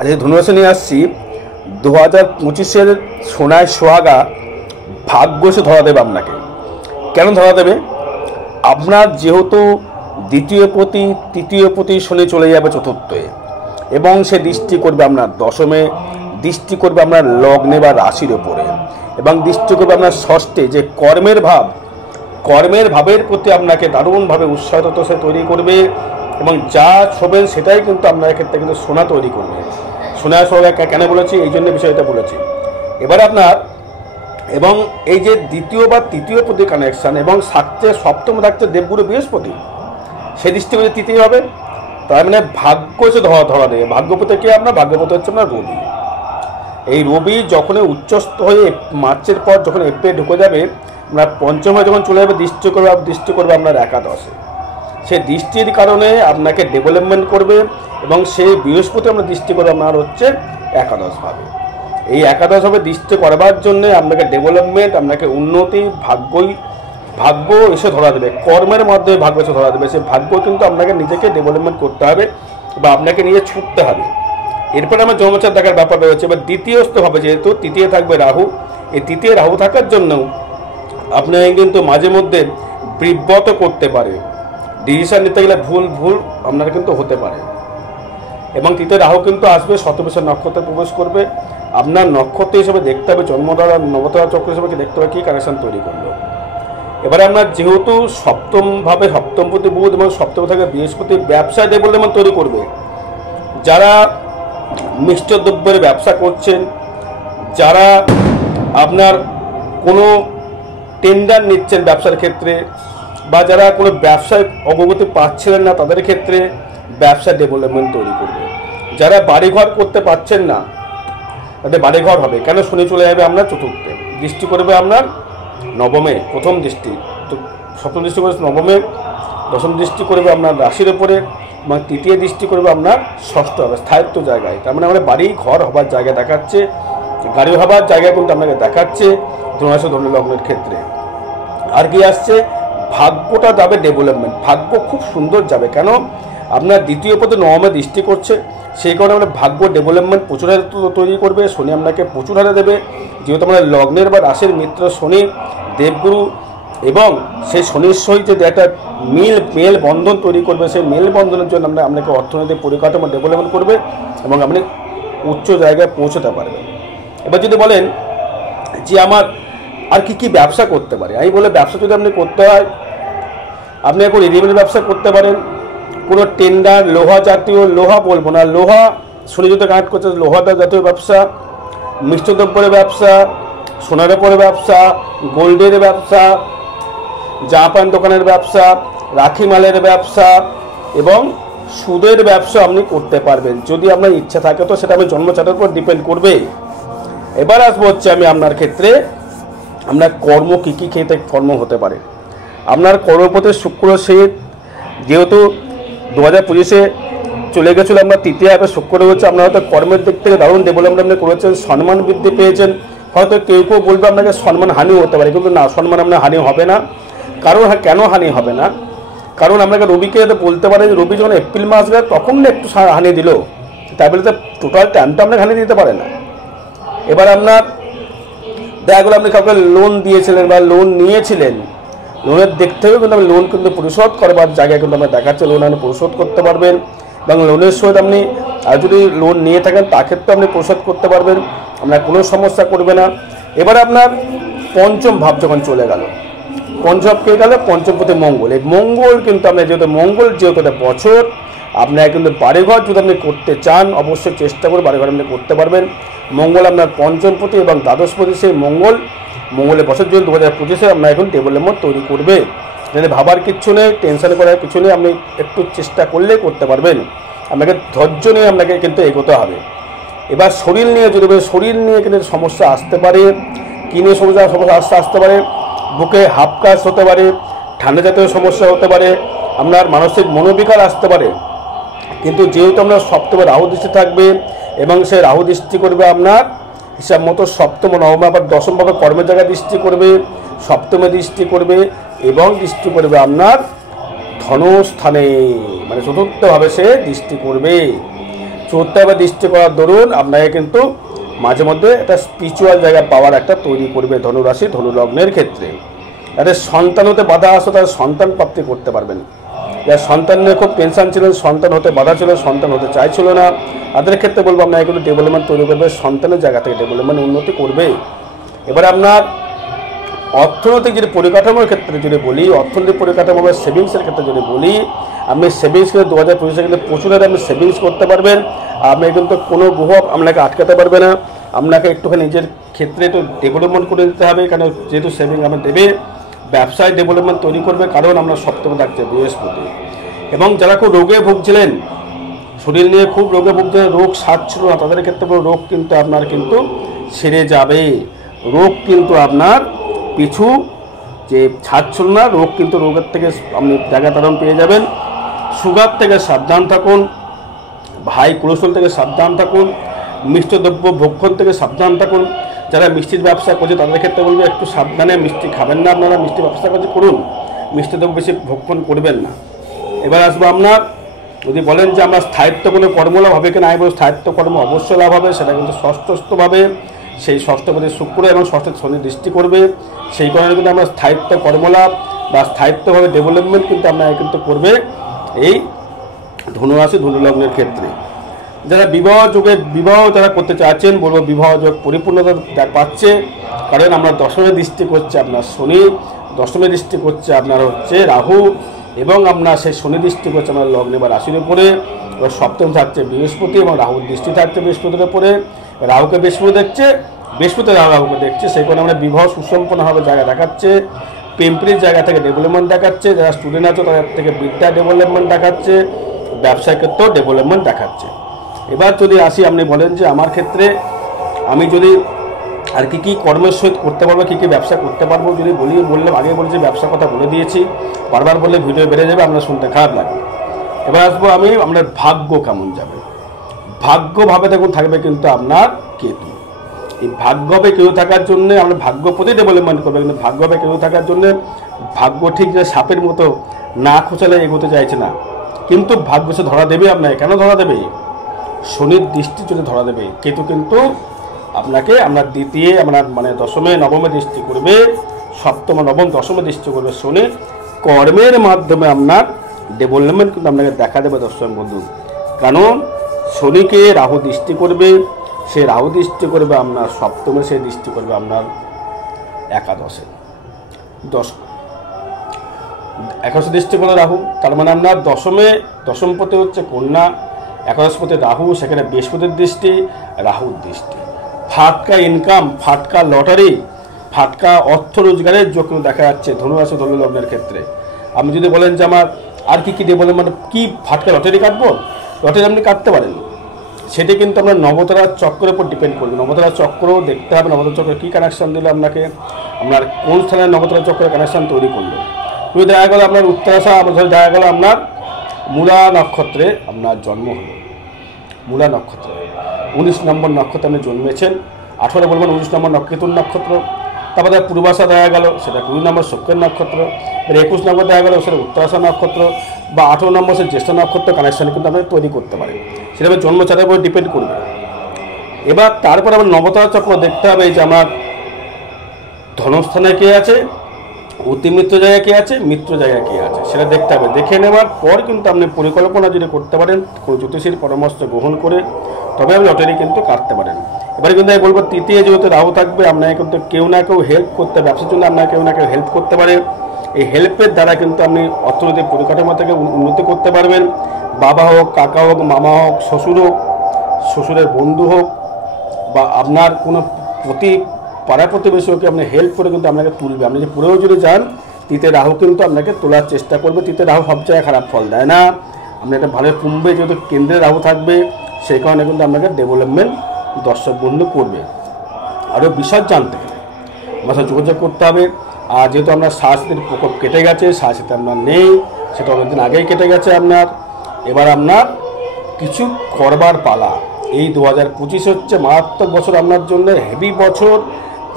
আজকে ধনুরাশি নিয়ে আসছি 2025-এর সোনায় সোহাগা ভাগ্য এসে ধরা দেবে আপনাকে। কেন ধরা দেবে? আপনার যেহেতু দ্বিতীয় পতি তৃতীয় পতি শনি চলে যাবে চতুর্থে, এবং সে দৃষ্টি করবে আপনার দশমে, দৃষ্টি করবে আপনার লগ্নে বা রাশির ওপরে, এবং দৃষ্টি করবে আপনার ষষ্ঠে, যে কর্মের ভাব, কর্মের ভাবের প্রতি আপনাকে দারুণভাবে উৎসাহিত সে তৈরি করবে, এবং যা ছবেন সেটাই কিন্তু আপনার ক্ষেত্রে কিন্তু সোনা তৈরি করবে। সোনা সোহাগা কেন বলেছি? এই জন্য বিষয়টা বলেছি। এবার আপনার এবং এই যে দ্বিতীয় বা তৃতীয় পতি কানেকশান, এবং থাকছে সপ্তম থাকছে দেবগুরু বৃহস্পতি, সে দৃষ্টি করে তৃতীয় হবে। তার মানে ভাগ্য হচ্ছে ধরা দেবে। ভাগ্যপতি কে? আপনার ভাগ্যপতি হচ্ছে আপনার রবি। এই রবি যখনই উচ্চস্থ হয়ে মার্চের পর যখন এপ্রিলে ঢুকে যাবে, আপনার পঞ্চমে যখন চলে যাবে, দৃষ্টি করবে আপনার একাদশে। সে দৃষ্টির কারণে আপনাকে ডেভেলপমেন্ট করবে, এবং সেই বৃহস্পতি আপনার দৃষ্টি করবে আপনার হচ্ছে একাদশভাবে। এই একাদশভাবে দৃষ্টি করবার জন্য আপনাকে ডেভেলপমেন্ট, আপনাকে উন্নতি, ভাগ্য এসে ধরা দেবে। কর্মের মাধ্যমে ভাগ্য এসে ধরা দেবে। সে ভাগ্য কিন্তু আপনাকে নিজেকে ডেভেলপমেন্ট করতে হবে বা আপনাকে নিজে ছুটতে হবে। এরপরে আমার জন্মচার দেখার ব্যাপার রয়েছে। এবার দ্বিতীয়স্থভাবে যেহেতু তৃতীয় থাকবে রাহু, এই তৃতীয় রাহু থাকার জন্য আপনাকে কিন্তু মাঝে মধ্যে বিব্রত করতে পারে। ডিসিশন নিতে গেলে ভুল আপনার কিন্তু হতে পারে। এবং তৃতীয় রাহু কিন্তু আসবে শতবিশা নক্ষত্রে প্রবেশ করবে। আপনার নক্ষত্র হিসেবে দেখতে হবে, জন্মধারা নবতারা চক্র হিসেবে দেখতে হবে কী কানেকশন তৈরি করলো। এবারে আপনার যেহেতু সপ্তমভাবে সপ্তমপতি বুধ এবং সপ্তম থেকে বৃহস্পতি ব্যবসায় ডেভেলপমেন্ট তৈরি করবে। যারা মিষ্ট দ্রব্যের ব্যবসা করছেন, যারা আপনার কোনো টেন্ডার নিচ্ছেন ব্যবসার ক্ষেত্রে, বা যারা কোনো ব্যবসায় অগ্রগতি পাচ্ছিলেন না, তাদের ক্ষেত্রে ব্যবসা ডেভেলপমেন্ট তৈরি করবে। যারা বাড়িঘর করতে পারছেন না, তাদের বাড়িঘর হবে। কেন? শনি চলে যাবে আপনার চতুর্থে, দৃষ্টি করবে আপনার নবমে, প্রথম দৃষ্টি, সপ্তম দৃষ্টি করবে নবমে, দশম দৃষ্টি করবে আপনার রাশির ওপরে, এবং তৃতীয় দৃষ্টি করবে আপনার ষষ্ঠ হবে, স্থায়িত্ব জায়গায়। তার মানে আমরা বাড়ি ঘর হবার জায়গা দেখাচ্ছে, গাড়ি হবার জায়গা কিন্তু আপনাকে দেখাচ্ছে ধনুরাশি ধনু লগ্নের ক্ষেত্রে। আর কি আসছে? ভাগ্যটা যাবে ডেভেলপমেন্ট, ভাগ্য খুব সুন্দর যাবে। কেন? আপনার দ্বিতীয় পদে নবমে দৃষ্টি করছে, সেই কারণে আমরা ভাগ্য ডেভেলপমেন্ট প্রচুর হারে তৈরি করবে। শনি আপনাকে প্রচুর হারে দেবে, যেহেতু আমরা লগ্নের বা রাশির মিত্র শনি দেবগুরু, এবং সেই শনির সহিত যে একটা মেল বন্ধন তৈরি করবে, সেই মেল বন্ধনের জন্য আপনাকে অর্থনৈতিক পরিকাঠামো ডেভেলপমেন্ট করবে, এবং আপনি উচ্চ জায়গায় পৌঁছতে পারবেন। এবার যদি বলেন যে আমার আর কি ব্যবসা করতে পারে, আমি বলে ব্যবসা যদি আপনি করতে হয়, আপনি এখন রেডিমেড ব্যবসা করতে পারেন। কোনো টেন্ডার, লোহা জাতীয়, লোহা বলবো না, লোহা শনি যদি কানেক্ট করছে, লোহাটা জাতীয় ব্যবসা, মিষ্টদ্রব্যের ব্যবসা, সোনার উপরের ব্যবসা, গোল্ডের ব্যবসা, জাপান দোকানের ব্যবসা, রাখি মালের ব্যবসা, এবং সুদের ব্যবসা আপনি করতে পারবেন যদি আপনার ইচ্ছা থাকে। তো সেটা আমি জন্মচাটের উপর ডিপেন্ড করবে। এবার আসবো হচ্ছে আমি আপনার ক্ষেত্রে, আপনার কর্ম কী ক্ষেত্রে কর্ম হতে পারে। আপনার কর্মপথে শুক্র সে যেহেতু 2025-এ চলে গেছিলো, আমরা তৃতীয় ভাবে শুক্র হচ্ছে, আপনার হয়তো কর্মের দিক থেকে দারুণ ডেভেলপমেন্ট আপনি করেছেন, সম্মান বৃদ্ধি পেয়েছেন। হয়তো কেউ বলবে আপনাকে সম্মান হানিও হতে পারে, কিন্তু না, সম্মান আপনার হানি হবে না। কারণ কেন হানি হবে না? কারণ আপনাকে রবিকে বলতে পারে যে রবি যখন এপ্রিল মাস গেল তখন একটু হানি দিল, তাই বলে তো টোটাল টাইমটা আপনাকে হানি দিতে পারে না। এবার আপনার দেখা গেলো আপনি কাউকে লোন দিয়েছিলেন বা লোন নিয়েছিলেন, লোনের দিক থেকেও কিন্তু আপনি লোন কিন্তু পরিশোধ করবার জায়গায় কিন্তু আমরা দেখাচ্ছে লোন আপনি পরিশোধ করতে পারবেন, এবং লোনের সহিত আপনি আর যদি লোন নিয়ে থাকেন তা ক্ষেত্রে আপনি পরিশোধ করতে পারবেন, আপনার কোনো সমস্যা করবে না। এবার আপনার পঞ্চম ভাব যখন চলে গেল, পঞ্চম কে গেল? পঞ্চমপতি মঙ্গল। এই মঙ্গল কিন্তু আপনি যেহেতু বছর আপনার কিন্তু বাড়িঘর যদি আপনি করতে চান, অবশ্যই চেষ্টা করে বাড়িঘর আপনি করতে পারবেন। মঙ্গল আপনার পঞ্চমপতি এবং দ্বাদশপতি, সেই মঙ্গলের বছর জন্য 2025-এ আপনার এখন ডেভেলপমেন্ট তৈরি করবে। যদি ভাবার কিচ্ছু নেই, টেনশন করার কিছু নেই, আপনি একটু চেষ্টা করলেই করতে পারবেন। আপনাকে ধৈর্য নিয়ে আপনাকে কিন্তু এগোতে হবে। এবার শরীর নিয়ে যদি শরীর নিয়ে কিন্তু সমস্যা আসতে পারে, কী নিয়ে সমস্যা আসতে পারে? বুকে হাফ কাজ হতে পারে, ঠান্ডা জাতীয় সমস্যা হতে পারে, আপনার মানসিক মনোবিকার আসতে পারে। কিন্তু যেহেতু আপনার সপ্তমে রাহু দৃষ্টি থাকবে, এবং সেই রাহু দৃষ্টি করবে আপনার হিসাব মতো সপ্তম নবমে, আবার দশমভাবে কর্মের জায়গায় দৃষ্টি করবে, সপ্তমে দৃষ্টি করবে, এবং দৃষ্টি করবে আপনার ধনস্থানে, মানে চতুর্থভাবে সে দৃষ্টি করবে। চোদ্দভাবে দৃষ্টি করার দরুন আপনাকে কিন্তু মাঝে মধ্যে একটা স্পিরিচুয়াল জায়গা পাওয়ার একটা তৈরি করবে ধনুরাশি ধনুলগ্নের ক্ষেত্রে। যাদের সন্তান হতে বাধা আসতো তারা সন্তান প্রাপ্তি করতে পারবেন। যারা সন্তান নিয়ে খুব টেনশন ছিলেন, সন্তান হতে বাধা ছিল, সন্তান হতে চাইছিল না, তাদের ক্ষেত্রে বলবো আপনার এগুলো ডেভেলপমেন্ট তৈরি করবে, সন্তানের জায়গা থেকে ডেভেলপমেন্ট উন্নতি করবে। এবার আপনার অর্থনৈতিক যদি পরিকাঠামোর ক্ষেত্রে যদি বলি, অর্থনৈতিক পরিকাঠামো বা সেভিংসের ক্ষেত্রে যদি বলি, আপনি সেভিংস কিন্তু 2025 কিন্তু প্রচুর আপনি সেভিংস করতে পারবেন। আপনি কিন্তু কোনো গ্রহ আপনাকে আটকাতে পারবে না। আপনাকে একটুখানি নিজের ক্ষেত্রে একটু ডেভেলপমেন্ট করে দিতে হবে, কারণ যেহেতু সেভিং আপনার দেবে, ব্যবসায় ডেভেলপমেন্ট তৈরি করবে, কারণ আমরা সপ্তমে থাকছে বৃহস্পতি। এবং যারা খুব রোগে ভুগছিলেন, শরীর নিয়ে খুব রোগে ভুগছিলেন, রোগ সারছিল না, তাদের ক্ষেত্রে রোগ কিন্তু আপনার কিন্তু সেরে যাবে। রোগ কিন্তু আপনার পিছু যে ছাড়ছিল না, রোগ কিন্তু রোগের থেকে আপনি জায়গা তারণ পেয়ে যাবেন। সুগার থেকে সাবধান থাকুন, হাই কোলেস্ট্রল থেকে সাবধান থাকুন, মিষ্টি দ্রব্য ভক্ষণ থেকে সাবধান থাকুন। যারা মিষ্টির ব্যবসা করছে তাদের ক্ষেত্রে বলবো একটু সাবধানে, মিষ্টি খাবেন না, আপনারা মিষ্টি ব্যবসা করুন, মিষ্টি দ্রব্য বেশি ভক্ষণ করবেন না। এবার আসবো আপনার, যদি বলেন যে আমরা স্থায়িত্ব কোনো কর্মলাভ হবে কিনা, আমি বলবো স্থায়িত্ব কর্ম অবশ্যই লাভ হবে, সেটা কিন্তু ষষ্ঠস্থভাবে, সেই ষষ্ঠপতি শুক্র এবং ষষ্ঠ শনি দৃষ্টি করবে। সেই কারণে কিন্তু আমরা স্থায়িত্ব কর্মলাভ বা স্থায়িত্বভাবে ডেভেলপমেন্ট কিন্তু আমরা কিন্তু করবে এই ধনুরাশি ধনুলগ্নের ক্ষেত্রে। যারা বিবাহ যারা করতে চাচ্ছেন, বলবো বিবাহ যোগ পরিপূর্ণতা পাচ্ছে, কারণ আমরা দশমে দৃষ্টি করছে আপনার শনি, দশমে দৃষ্টি করছে আপনার হচ্ছে রাহু, এবং আপনার সেই শনি দৃষ্টি করছে আমার লগ্নে বা রাশির উপরে। এবার সপ্তম থাকছে বৃহস্পতি এবং রাহুর দৃষ্টি থাকছে বৃহস্পতির উপরে। রাহুকে বৃহস্পতি দেখছে, বৃহস্পতি রাহুকে দেখছে, সেই কারণে আমরা বিবাহ সুসম্পন্নভাবে জায়গা দেখাচ্ছে, প্রেমপ্রীতির জায়গা থেকে ডেভেলপমেন্ট দেখাচ্ছে, যারা স্টুডেন্ট আছে তাদের থেকে বিদ্যা ডেভেলপমেন্ট দেখাচ্ছে, ব্যবসায় ক্ষেত্রেও ডেভেলপমেন্ট দেখাচ্ছে। এবার যদি আসি, আপনি বলেন যে আমার ক্ষেত্রে আমি যদি আর কি কর্মের সহিত করতে পারবো, কী ব্যবসা করতে পারবো, যদি বললে আগে বলেছি ব্যবসার কথা বলে দিয়েছি, বারবার বললে ভিডিও বেড়ে যাবে, আপনার শুনতে খারাপ লাগবে। এবার আসবো আমি, আপনার ভাগ্য কেমন যাবে। ভাগ্যভাবে দেখুন থাকবে কিন্তু আপনার কেতু। এই ভাগ্যভাবে কেতু থাকার জন্যে আমরা ভাগ্যপতি ডেভেলপমেন্ট করবে, কিন্তু ভাগ্যভাবে কেতু থাকার জন্যে ভাগ্য ঠিক যে সাপের মতো না খোঁচালে এগোতে চাইছে না, কিন্তু ভাগ্য সে ধরা দেবে আপনাকে। কেন ধরা দেবে? শনির দৃষ্টি যদি ধরা দেবে। কেতু কিন্তু আপনাকে আপনার দ্বিতীয় আপনার মানে দশমে নবমে দৃষ্টি করবে, সপ্তম নবম দশমে দৃষ্টি করবে শনি। কর্মের মাধ্যমে আপনার ডেভেলপমেন্ট কিন্তু আপনাকে দেখা দেবে দর্শক বন্ধু, কারণ শনিকে রাহু দৃষ্টি করবে, সে রাহু দৃষ্টি করবে আপনার সপ্তমে, সে দৃষ্টি করবে আপনার একাদশে, একাদশে দৃষ্টি করবে রাহু। তার মানে আপনার দশমপতি হচ্ছে কন্যা, একাদশপতি রাহু, সেখানে বৃহস্পতির দৃষ্টি, রাহুর দৃষ্টি। ফাটকা ইনকাম, ফাটকা লটারি, ফাটকা অর্থ রোজগারের যোগ কিন্তু দেখা যাচ্ছে ধনুরাশি ধনুলগ্নের ক্ষেত্রে। আপনি যদি বলেন যে আমার আর কি ডেভেলপমেন্ট, কি ফাটকা লটারি কাটবো, লটারি আপনি কাটতে পারেন, সেটি কিন্তু আপনার নবতারার চক্রের উপর ডিপেন্ড করবে। নবতারার চক্র দেখতে হবে, নবতারা চক্র কী কানেকশান দিলে আপনাকে, আপনার কোন স্থানে নবতারা চক্রের কানেকশান তৈরি করলো। যদি দেখা গেলো আপনার উত্তরাশা, ধরে দেখা গেলো আপনার মূলা নক্ষত্রে আপনার জন্ম হলো, মূলা নক্ষত্রে 19 নম্বর নক্ষত্রে আপনি জন্মেছেন, 18 বলবেন 19 নম্বর কেতুর নক্ষত্র। তারপরে পূর্বাশা দেখা গেল, সেটা 20 নম্বর শুক্রের নক্ষত্র। 21 নম্বর দেখা গেল সেটা উত্তরাশা নক্ষত্র, বা 18 নম্বর সে জ্যেষ্ঠ নক্ষত্র কানেকশান কিন্তু আপনি তৈরি করতে পারেন, সেটা জন্মচারের উপর ডিপেন্ড করবে। এবার তারপরে আমার নবতারা চক্র দেখতে হবে যে আমার ধনস্থানে কে আছে, অতিমিত্র জায়গায় কে আছে, মিত্র জায়গায় কে আছে, সেটা দেখতে হবে। দেখে নেওয়ার পর কিন্তু আপনি পরিকল্পনা যদি করতে পারেন কোনো জ্যোতিষীর পরামর্শ গ্রহণ করে, তবে আপনি লটারি কিন্তু কাটতে পারেন। এবারে কিন্তু আমি বলবো তৃতীয় যেহেতু রাহু থাকবে, আপনাকে কিন্তু কেউ না কেউ হেল্প করতে, ব্যবসার জন্য আপনাকে কেউ না কেউ হেল্প করতে পারে। এই হেল্পের দ্বারা কিন্তু আপনি অর্থনৈতিক পরিকাঠামো থেকে উন্নতি করতে পারবেন। বাবা হোক, কাকা হোক, মামা হোক, শ্বশুর হোক, শ্বশুরের বন্ধু হোক, বা আপনার কোনো পাড়া প্রতিবেশী হোক, আপনি হেল্প করে কিন্তু আপনাকে তুলবে। আপনি যে পুরেও যদি যান, তৃতীয় রাহু কিন্তু আপনাকে তোলার চেষ্টা করবে। তৃতীয় রাহু সব জায়গায় খারাপ ফল দেয় না, আপনি একটা ভালো কুম্ভে যেহেতু কেন্দ্রে রাহু থাকবে, সেই কারণে কিন্তু আপনাকে ডেভেলপমেন্ট দর্শক বন্ধু করবে। আরও বিশদ জানতে গেলে আমার সাথে যোগাযোগ করতে হবে। আর যেহেতু আপনার শ্বাসের প্রকোপ কেটে গেছে, শ্বাসেতে আপনার নেই, সেটা অনেকদিন আগেই কেটে গেছে আপনার। এবার আপনার কিছু করবার পালা। এই 2025 হচ্ছে মারাত্মক বছর আপনার জন্য, হেভি বছর।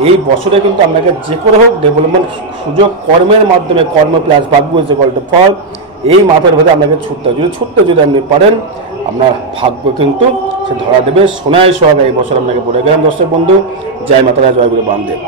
এই বছরে কিন্তু আপনাকে যে করে হোক ডেভেলপমেন্ট সুযোগ কর্মের মাধ্যমে, কর্ম প্লাস ভাগ্য ইজ ইকুয়াল টু ফল, এই মাপের ভেতরে আপনাকে ছুটতে যদি আপনি পারেন, আপনার ভাগ্য কিন্তু সে ধরা দেবে। সোনায় সোহাগা এই বছর আপনাকে বলে গেলাম দর্শক বন্ধু। জয় মাতারা, জয় গুরু বামদেব।